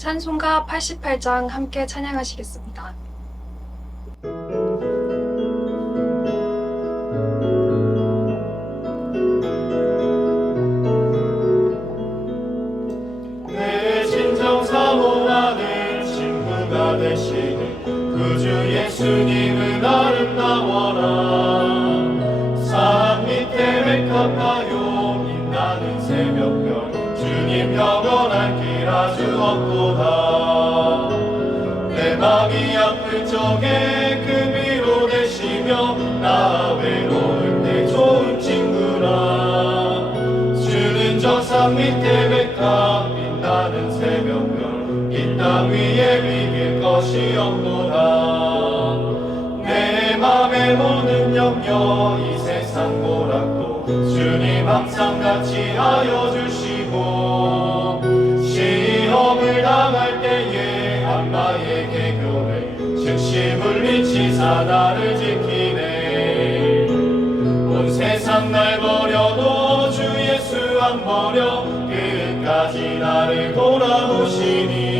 찬송가 88장 함께 찬양하시겠습니다. 내 진정 사모하는 친구가 되시는 구주 예수님은 아름다워라. 산 밑에 백합화요 빛나는 새벽별 주님 영원한 길 아주 없도다. 내 맘이 아플 적에 그 위로 되시며 나 외로울 때 좋은 친구라. 주는 저 산 밑에 백합 빛나는 새벽별 이 땅 위에 비길 것이 없도다. 내 맘의 모든 염려 이 세상 고락도 주님 항상 같이 하여 주시고, 시험을 당할 때에 악마의 개교를 즉시 물리치사 나를 지키네. 온 세상 날 버려도 주 예수 안 버려 끝까지 나를 돌아보시니.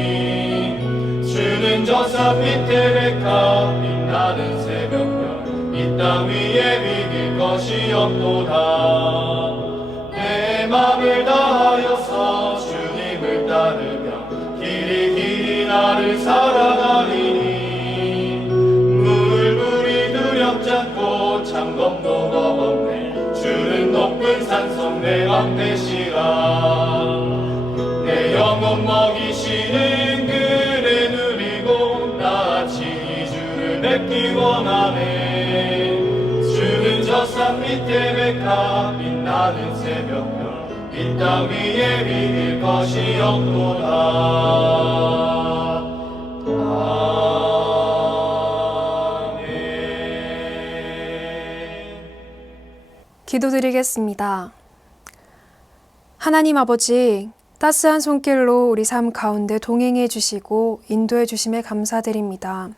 주는 저 산 밑에 백합 빛나는 새벽별 이 땅 위에 비길 것이 없도다. 내 맘을 다하여서 주님을 따르며 길이 나를 살아가리니. 물불이 두렵지 않고 창검도 없네. 주는 높은 산성 내 앞에시라. 내 영혼 먹이시는 그네 누리고 나같이 이 주를 뵙기 원하네. 주는 저 산 밑에 백합 빛나는 새벽별 이 땅 위에 비길 것이 없도다. 아멘. 기도드리겠습니다. 하나님 아버지, 따스한 손길로 우리 삶 가운데 동행해 주시고 인도해 주심에 감사드립니다.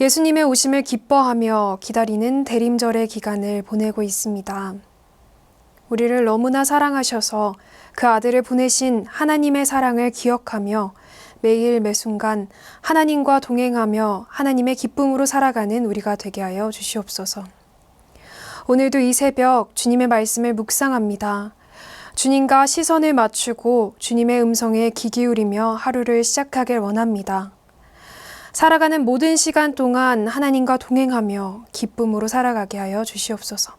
예수님의 오심을 기뻐하며 기다리는 대림절의 기간을 보내고 있습니다. 우리를 너무나 사랑하셔서 그 아들을 보내신 하나님의 사랑을 기억하며 매일 매순간 하나님과 동행하며 하나님의 기쁨으로 살아가는 우리가 되게 하여 주시옵소서. 오늘도 이 새벽 주님의 말씀을 묵상합니다. 주님과 시선을 맞추고 주님의 음성에 귀 기울이며 하루를 시작하길 원합니다. 살아가는 모든 시간 동안 하나님과 동행하며 기쁨으로 살아가게 하여 주시옵소서.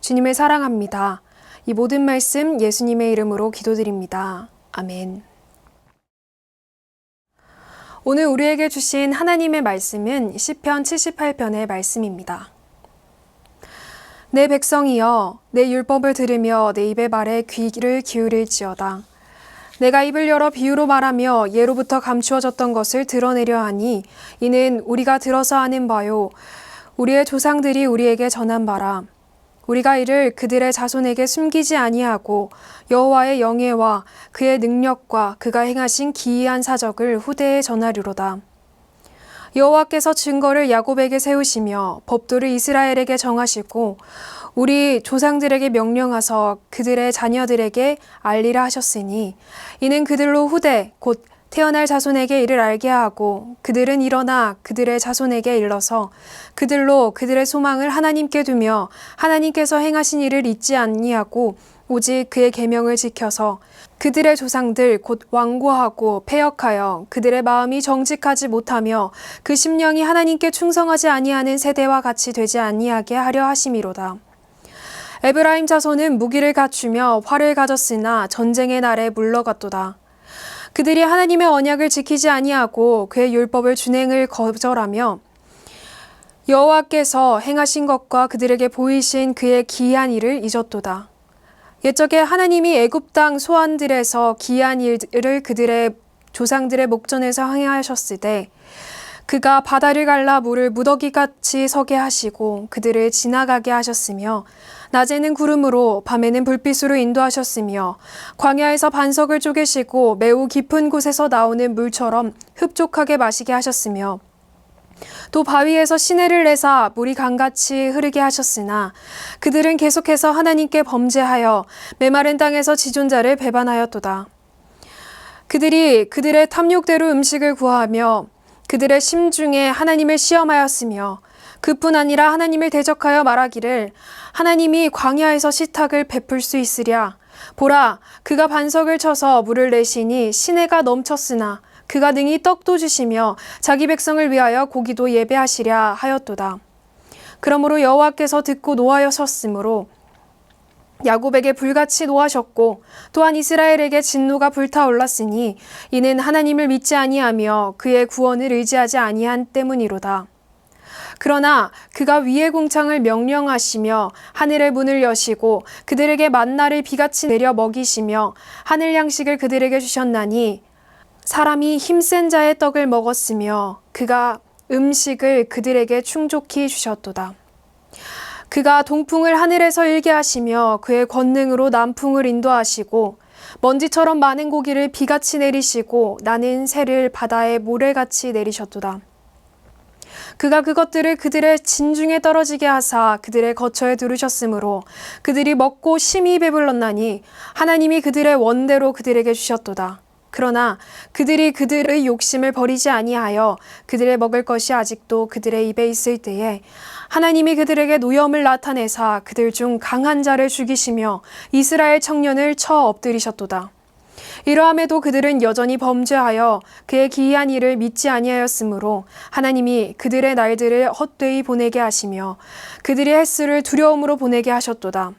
주님을 사랑합니다. 이 모든 말씀 예수님의 이름으로 기도드립니다. 아멘. 오늘 우리에게 주신 하나님의 말씀은 시편 78편의 말씀입니다. 내 백성이여, 내 율법을 들으며 내 입의 말에 귀를 기울일지어다. 내가 입을 열어 비유로 말하며 예로부터 감추어졌던 것을 드러내려 하니 이는 우리가 들어서 아는 바요 우리의 조상들이 우리에게 전한 바라. 우리가 이를 그들의 자손에게 숨기지 아니하고 여호와의 영예와 그의 능력과 그가 행하신 기이한 사적을 후대에 전하리로다. 여호와께서 증거를 야곱에게 세우시며 법도를 이스라엘에게 정하시고 우리 조상들에게 명령하사 그들의 자녀들에게 알리라 하셨으니 이는 그들로 후대 곧 태어날 자손에게 이를 알게 하고 그들은 일어나 그들의 자손에게 일러서 그들로 그들의 소망을 하나님께 두며 하나님께서 행하신 일을 잊지 아니하고 오직 그의 계명을 지켜서 그들의 조상들 곧 완고하고 패역하여 그들의 마음이 정직하지 못하며 그 심령이 하나님께 충성하지 아니하는 세대와 같이 되지 아니하게 하려 하심이로다. 에브라임 자손은 무기를 갖추며 활을 가졌으나 전쟁의 날에 물러갔도다. 그들이 하나님의 언약을 지키지 아니하고 그의 율법을 준행을 거절하며 여호와께서 행하신 것과 그들에게 보이신 그의 기이한 일을 잊었도다. 옛적에 하나님이 애굽 땅 소환들에서 기이한 일을 그들의 조상들의 목전에서 행하셨을 때 그가 바다를 갈라 물을 무더기같이 서게 하시고 그들을 지나가게 하셨으며 낮에는 구름으로 밤에는 불빛으로 인도하셨으며 광야에서 반석을 쪼개시고 매우 깊은 곳에서 나오는 물처럼 흡족하게 마시게 하셨으며 또 바위에서 시내를 내사 물이 강같이 흐르게 하셨으나 그들은 계속해서 하나님께 범죄하여 메마른 땅에서 지존자를 배반하였도다. 그들이 그들의 탐욕대로 음식을 구하며 그들의 심중에 하나님을 시험하였으며 그뿐 아니라 하나님을 대적하여 말하기를 하나님이 광야에서 식탁을 베풀 수 있으랴. 보라, 그가 반석을 쳐서 물을 내시니 시내가 넘쳤으나 그가 능히 떡도 주시며 자기 백성을 위하여 고기도 예배하시랴 하였도다. 그러므로 여호와께서 듣고 노하셨으므로 야곱에게 불같이 노하셨고 또한 이스라엘에게 진노가 불타올랐으니 이는 하나님을 믿지 아니하며 그의 구원을 의지하지 아니한 때문이로다. 그러나 그가 위의 궁창을 명령하시며 하늘의 문을 여시고 그들에게 만나를 비같이 내려 먹이시며 하늘 양식을 그들에게 주셨나니 사람이 힘센 자의 떡을 먹었으며 그가 음식을 그들에게 충족히 주셨도다. 그가 동풍을 하늘에서 일게 하시며 그의 권능으로 남풍을 인도하시고 먼지처럼 많은 고기를 비같이 내리시고 나는 새를 바다에 모래같이 내리셨도다. 그가 그것들을 그들의 진중에 떨어지게 하사 그들의 거처에 두르셨으므로 그들이 먹고 심히 배불렀나니 하나님이 그들의 원대로 그들에게 주셨도다. 그러나 그들이 그들의 욕심을 버리지 아니하여 그들의 먹을 것이 아직도 그들의 입에 있을 때에 하나님이 그들에게 노염을 나타내사 그들 중 강한 자를 죽이시며 이스라엘 청년을 쳐 엎드리셨도다. 이러함에도 그들은 여전히 범죄하여 그의 기이한 일을 믿지 아니하였으므로 하나님이 그들의 날들을 헛되이 보내게 하시며 그들의 횟수를 두려움으로 보내게 하셨도다.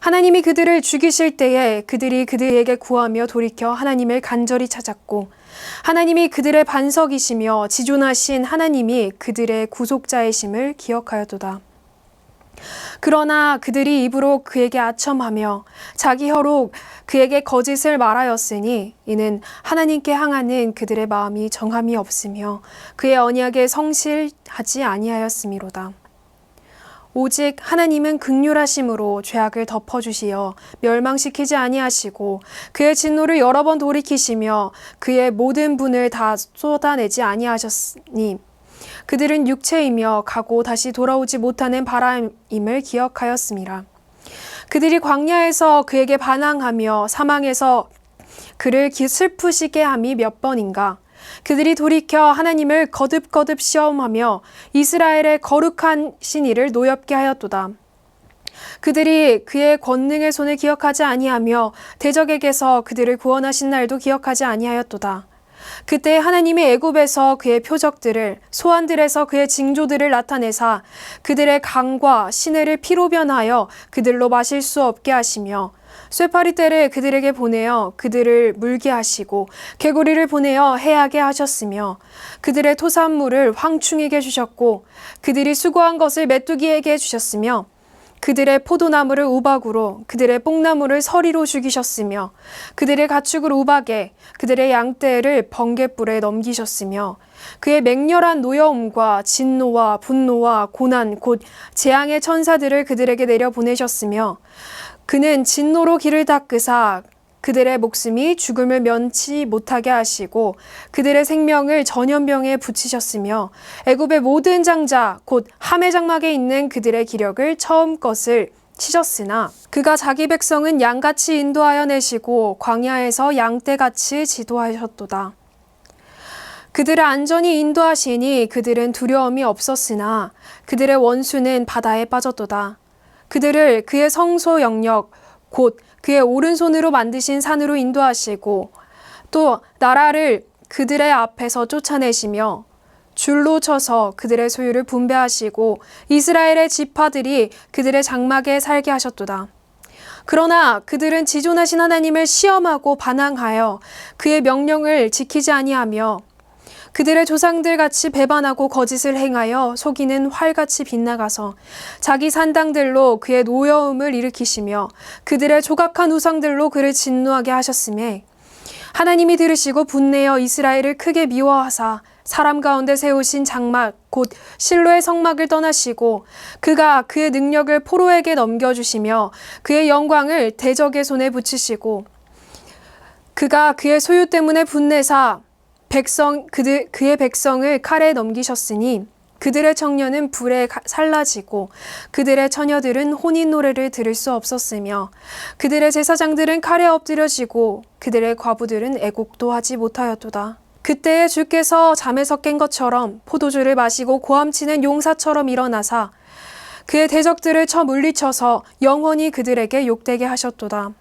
하나님이 그들을 죽이실 때에 그들이 그들에게 구하며 돌이켜 하나님을 간절히 찾았고 하나님이 그들의 반석이시며 지존하신 하나님이 그들의 구속자이심을 기억하였도다. 그러나 그들이 입으로 그에게 아첨하며 자기 혀로 그에게 거짓을 말하였으니 이는 하나님께 향하는 그들의 마음이 정함이 없으며 그의 언약에 성실하지 아니하였음이로다. 오직 하나님은 긍휼하심으로 죄악을 덮어주시어 멸망시키지 아니하시고 그의 진노를 여러 번 돌이키시며 그의 모든 분을 다 쏟아내지 아니하셨으니 그들은 육체이며 가고 다시 돌아오지 못하는 바람임을 기억하였음이라. 그들이 광야에서 그에게 반항하며 사망에서 그를 슬프시게 함이 몇 번인가. 그들이 돌이켜 하나님을 거듭거듭 시험하며 이스라엘의 거룩한 신이를 노엽게 하였도다. 그들이 그의 권능의 손을 기억하지 아니하며 대적에게서 그들을 구원하신 날도 기억하지 아니하였도다. 그때 하나님이 애굽에서 그의 표적들을 소환들에서 그의 징조들을 나타내사 그들의 강과 시내를 피로 변하여 그들로 마실 수 없게 하시며 쇠파리 떼를 그들에게 보내어 그들을 물게 하시고 개구리를 보내어 해하게 하셨으며 그들의 토산물을 황충에게 주셨고 그들이 수고한 것을 메뚜기에게 주셨으며 그들의 포도나무를 우박으로 그들의 뽕나무를 서리로 죽이셨으며 그들의 가축을 우박에 그들의 양떼를 번갯불에 넘기셨으며 그의 맹렬한 노여움과 진노와 분노와 고난 곧 재앙의 천사들을 그들에게 내려보내셨으며 그는 진노로 길을 닦으사 그들의 목숨이 죽음을 면치 못하게 하시고 그들의 생명을 전염병에 붙이셨으며 애굽의 모든 장자 곧 함의 장막에 있는 그들의 기력을 처음 것을 치셨으나 그가 자기 백성은 양같이 인도하여 내시고 광야에서 양떼같이 지도하셨도다. 그들을 안전히 인도하시니 그들은 두려움이 없었으나 그들의 원수는 바다에 빠졌도다. 그들을 그의 성소 영역 곧 그의 오른손으로 만드신 산으로 인도하시고 또 나라를 그들의 앞에서 쫓아내시며 줄로 쳐서 그들의 소유를 분배하시고 이스라엘의 지파들이 그들의 장막에 살게 하셨도다. 그러나 그들은 지존하신 하나님을 시험하고 반항하여 그의 명령을 지키지 아니하며 그들의 조상들 같이 배반하고 거짓을 행하여 속이는 활같이 빗나가서 자기 산당들로 그의 노여움을 일으키시며 그들의 조각한 우상들로 그를 진노하게 하셨음에 하나님이 들으시고 분내어 이스라엘을 크게 미워하사 사람 가운데 세우신 장막 곧 실로의 성막을 떠나시고 그가 그의 능력을 포로에게 넘겨주시며 그의 영광을 대적의 손에 붙이시고 그가 그의 소유 때문에 분내사 그의 백성을 칼에 넘기셨으니 그들의 청년은 불에 살라지고 그들의 처녀들은 혼인 노래를 들을 수 없었으며 그들의 제사장들은 칼에 엎드려지고 그들의 과부들은 애곡도 하지 못하였도다. 그때에 주께서 잠에서 깬 것처럼 포도주를 마시고 고함치는 용사처럼 일어나사 그의 대적들을 쳐 물리쳐서 영원히 그들에게 욕되게 하셨도다.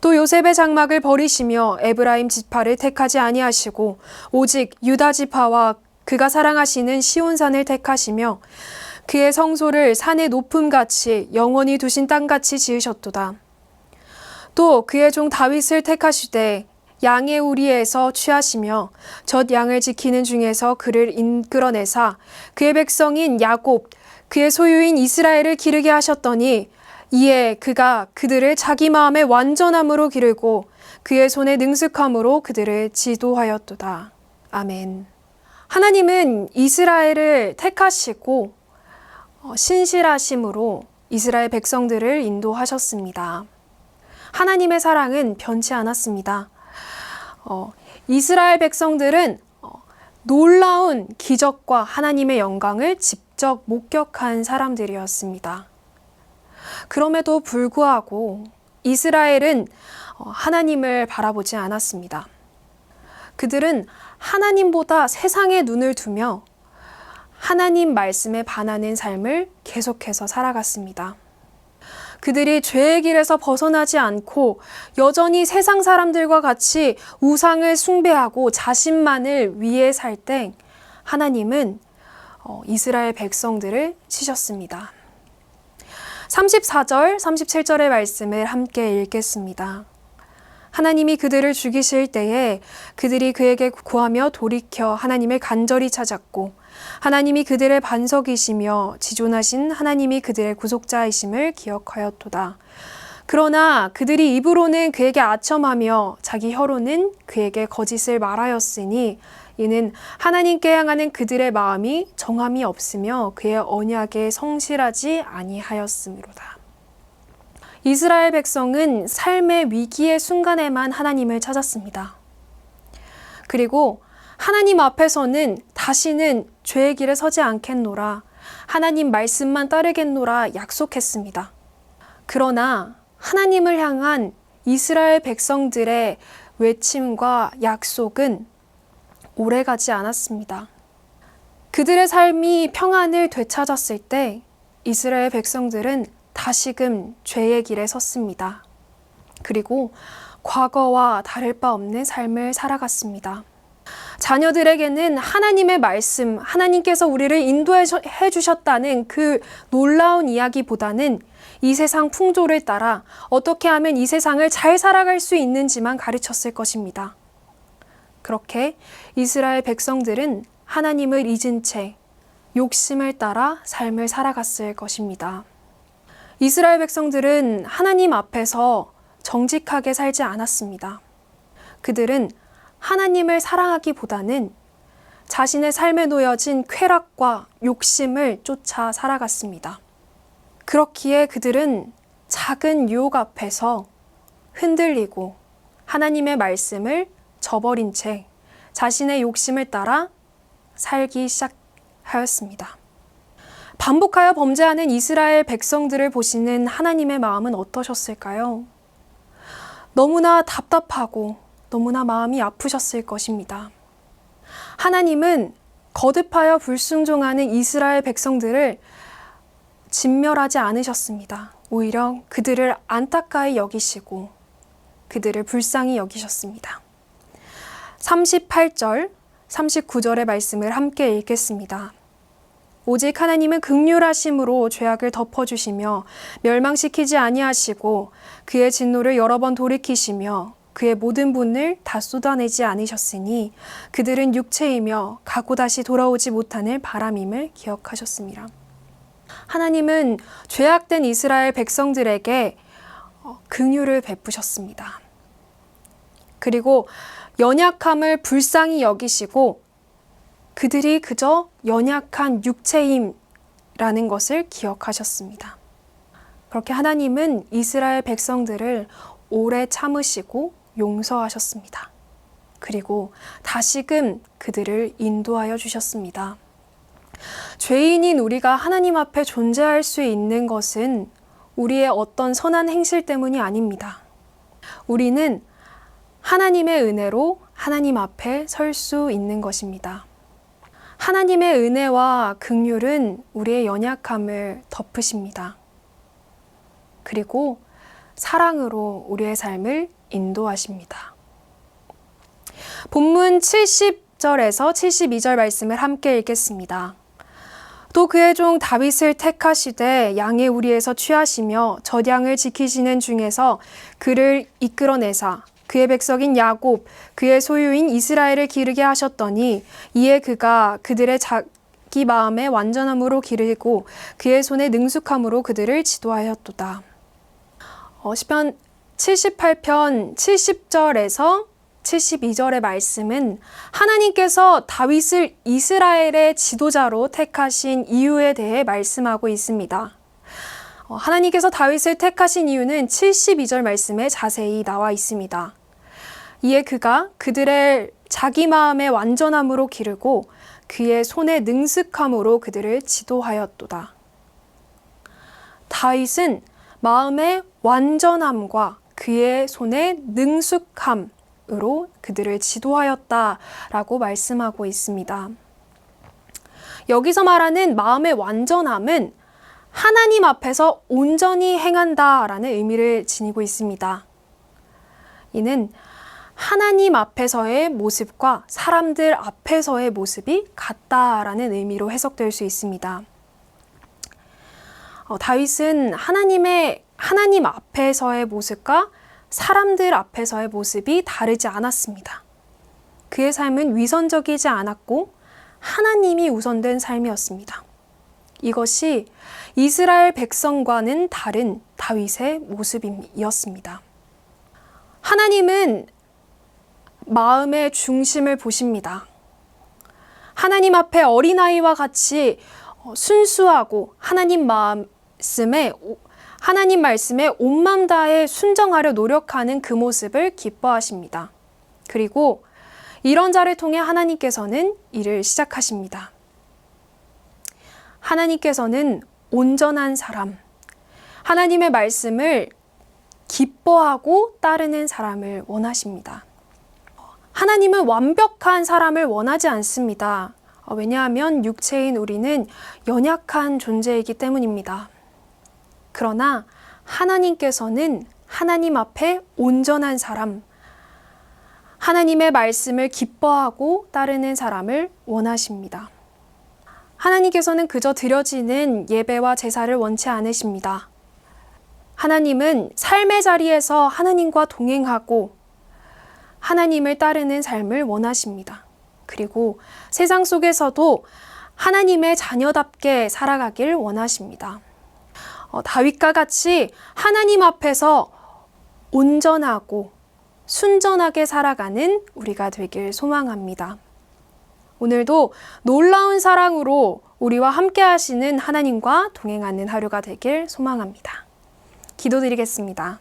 또 요셉의 장막을 버리시며 에브라임 지파를 택하지 아니하시고 오직 유다 지파와 그가 사랑하시는 시온산을 택하시며 그의 성소를 산의 높음같이 영원히 두신 땅같이 지으셨도다. 또 그의 종 다윗을 택하시되 양의 우리에서 취하시며 젖 양을 지키는 중에서 그를 이끌어내사 그의 백성인 야곱 그의 소유인 이스라엘을 기르게 하셨더니 이에 그가 그들을 자기 마음의 완전함으로 기르고 그의 손의 능숙함으로 그들을 지도하였도다. 아멘. 하나님은 이스라엘을 택하시고 신실하심으로 이스라엘 백성들을 인도하셨습니다. 하나님의 사랑은 변치 않았습니다. 이스라엘 백성들은 놀라운 기적과 하나님의 영광을 직접 목격한 사람들이었습니다. 그럼에도 불구하고 이스라엘은 하나님을 바라보지 않았습니다. 그들은 하나님보다 세상에 눈을 두며 하나님 말씀에 반하는 삶을 계속해서 살아갔습니다. 그들이 죄의 길에서 벗어나지 않고 여전히 세상 사람들과 같이 우상을 숭배하고 자신만을 위해 살 때 하나님은 이스라엘 백성들을 치셨습니다. 34절, 37절의 말씀을 함께 읽겠습니다. 하나님이 그들을 죽이실 때에 그들이 그에게 구하며 돌이켜 하나님을 간절히 찾았고 하나님이 그들의 반석이시며 지존하신 하나님이 그들의 구속자이심을 기억하였도다. 그러나 그들이 입으로는 그에게 아첨하며 자기 혀로는 그에게 거짓을 말하였으니 이는 하나님께 향하는 그들의 마음이 정함이 없으며 그의 언약에 성실하지 아니하였으므로다. 이스라엘 백성은 삶의 위기의 순간에만 하나님을 찾았습니다. 그리고 하나님 앞에서는 다시는 죄의 길에 서지 않겠노라, 하나님 말씀만 따르겠노라 약속했습니다. 그러나 하나님을 향한 이스라엘 백성들의 외침과 약속은 오래가지 않았습니다. 그들의 삶이 평안을 되찾았을 때 이스라엘 백성들은 다시금 죄의 길에 섰습니다. 그리고 과거와 다를 바 없는 삶을 살아갔습니다. 자녀들에게는 하나님의 말씀, 하나님께서 우리를 인도해 주셨다는 그 놀라운 이야기보다는 이 세상 풍조를 따라 어떻게 하면 이 세상을 잘 살아갈 수 있는지만 가르쳤을 것입니다. 그렇게 이스라엘 백성들은 하나님을 잊은 채 욕심을 따라 삶을 살아갔을 것입니다. 이스라엘 백성들은 하나님 앞에서 정직하게 살지 않았습니다. 그들은 하나님을 사랑하기보다는 자신의 삶에 놓여진 쾌락과 욕심을 쫓아 살아갔습니다. 그렇기에 그들은 작은 유혹 앞에서 흔들리고 하나님의 말씀을 저버린 채 자신의 욕심을 따라 살기 시작하였습니다. 반복하여 범죄하는 이스라엘 백성들을 보시는 하나님의 마음은 어떠셨을까요? 너무나 답답하고 너무나 마음이 아프셨을 것입니다. 하나님은 거듭하여 불순종하는 이스라엘 백성들을 진멸하지 않으셨습니다. 오히려 그들을 안타까이 여기시고 그들을 불쌍히 여기셨습니다. 38절, 39절의 말씀을 함께 읽겠습니다. 오직 하나님은 긍휼하심으로 죄악을 덮어주시며 멸망시키지 아니하시고 그의 진노를 여러 번 돌이키시며 그의 모든 분을 다 쏟아내지 않으셨으니 그들은 육체이며 가고 다시 돌아오지 못하는 바람임을 기억하셨습니다. 하나님은 죄악된 이스라엘 백성들에게 긍휼을 베푸셨습니다. 그리고 연약함을 불쌍히 여기시고 그들이 그저 연약한 육체임이라는 것을 기억하셨습니다. 그렇게 하나님은 이스라엘 백성들을 오래 참으시고 용서하셨습니다. 그리고 다시금 그들을 인도하여 주셨습니다. 죄인인 우리가 하나님 앞에 존재할 수 있는 것은 우리의 어떤 선한 행실 때문이 아닙니다. 우리는 하나님의 은혜로 하나님 앞에 설 수 있는 것입니다. 하나님의 은혜와 긍휼은 우리의 연약함을 덮으십니다. 그리고 사랑으로 우리의 삶을 인도하십니다. 본문 70절에서 72절 말씀을 함께 읽겠습니다. 또 그의 종 다윗을 택하시되 양의 우리에서 취하시며 젖양을 지키시는 중에서 그를 이끌어내사 그의 백성인 야곱, 그의 소유인 이스라엘을 기르게 하셨더니 이에 그가 그들의 자기 마음의 완전함으로 기르고 그의 손의 능숙함으로 그들을 지도하였도다. 시편 78편 70절에서 72절의 말씀은 하나님께서 다윗을 이스라엘의 지도자로 택하신 이유에 대해 말씀하고 있습니다. 하나님께서 다윗을 택하신 이유는 72절 말씀에 자세히 나와 있습니다. 이에 그가 그들의 자기 마음의 완전함으로 기르고 그의 손의 능숙함으로 그들을 지도하였도다. 다윗은 마음의 완전함과 그의 손의 능숙함으로 그들을 지도하였다라고 말씀하고 있습니다. 여기서 말하는 마음의 완전함은 하나님 앞에서 온전히 행한다라는 의미를 지니고 있습니다. 이는 하나님 앞에서의 모습과 사람들 앞에서의 모습이 같다라는 의미로 해석될 수 있습니다. 다윗은 하나님 앞에서의 모습과 사람들 앞에서의 모습이 다르지 않았습니다. 그의 삶은 위선적이지 않았고 하나님이 우선된 삶이었습니다. 이것이 이스라엘 백성과는 다른 다윗의 모습이었습니다. 하나님은 마음의 중심을 보십니다. 하나님 앞에 어린아이와 같이 순수하고 하나님 말씀에 온 마음 다해 순정하려 노력하는 그 모습을 기뻐하십니다. 그리고 이런 자를 통해 하나님께서는 일을 시작하십니다. 하나님께서는 온전한 사람, 하나님의 말씀을 기뻐하고 따르는 사람을 원하십니다. 하나님은 완벽한 사람을 원하지 않습니다. 왜냐하면 육체인 우리는 연약한 존재이기 때문입니다. 그러나 하나님께서는 하나님 앞에 온전한 사람, 하나님의 말씀을 기뻐하고 따르는 사람을 원하십니다. 하나님께서는 그저 드려지는 예배와 제사를 원치 않으십니다. 하나님은 삶의 자리에서 하나님과 동행하고 하나님을 따르는 삶을 원하십니다. 그리고 세상 속에서도 하나님의 자녀답게 살아가길 원하십니다. 다윗과 같이 하나님 앞에서 온전하고 순전하게 살아가는 우리가 되길 소망합니다. 오늘도 놀라운 사랑으로 우리와 함께 하시는 하나님과 동행하는 하루가 되길 소망합니다. 기도드리겠습니다.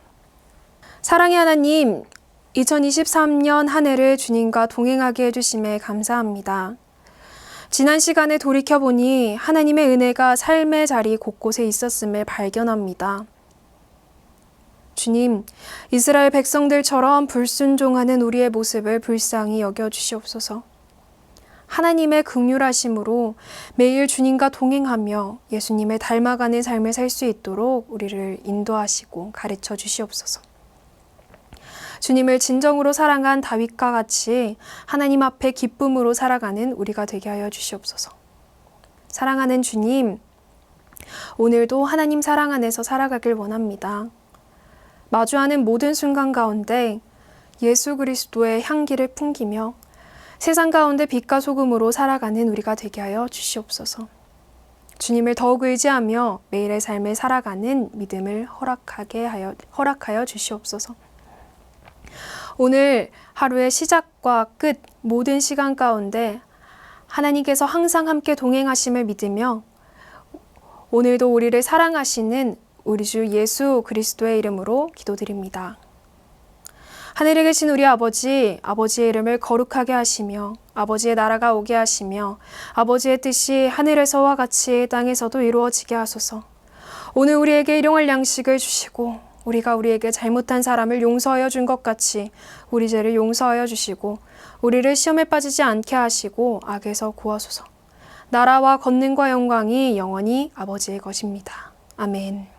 사랑의 하나님, 2023년 한 해를 주님과 동행하게 해주심에 감사합니다. 지난 시간에 돌이켜보니 하나님의 은혜가 삶의 자리 곳곳에 있었음을 발견합니다. 주님, 이스라엘 백성들처럼 불순종하는 우리의 모습을 불쌍히 여겨주시옵소서. 하나님의 긍휼하심으로 매일 주님과 동행하며 예수님을 닮아가는 삶을 살 수 있도록 우리를 인도하시고 가르쳐 주시옵소서. 주님을 진정으로 사랑한 다윗과 같이 하나님 앞에 기쁨으로 살아가는 우리가 되게 하여 주시옵소서. 사랑하는 주님, 오늘도 하나님 사랑 안에서 살아가길 원합니다. 마주하는 모든 순간 가운데 예수 그리스도의 향기를 풍기며 세상 가운데 빛과 소금으로 살아가는 우리가 되게 하여 주시옵소서. 주님을 더욱 의지하며 매일의 삶을 살아가는 믿음을 허락하여 주시옵소서. 오늘 하루의 시작과 끝 모든 시간 가운데 하나님께서 항상 함께 동행하심을 믿으며 오늘도 우리를 사랑하시는 우리 주 예수 그리스도의 이름으로 기도드립니다. 하늘에 계신 우리 아버지, 아버지의 이름을 거룩하게 하시며 아버지의 나라가 오게 하시며 아버지의 뜻이 하늘에서와 같이 땅에서도 이루어지게 하소서. 오늘 우리에게 일용할 양식을 주시고 우리가 우리에게 잘못한 사람을 용서하여 준 것 같이 우리 죄를 용서하여 주시고 우리를 시험에 빠지지 않게 하시고 악에서 구하소서. 나라와 권능과 영광이 영원히 아버지의 것입니다. 아멘.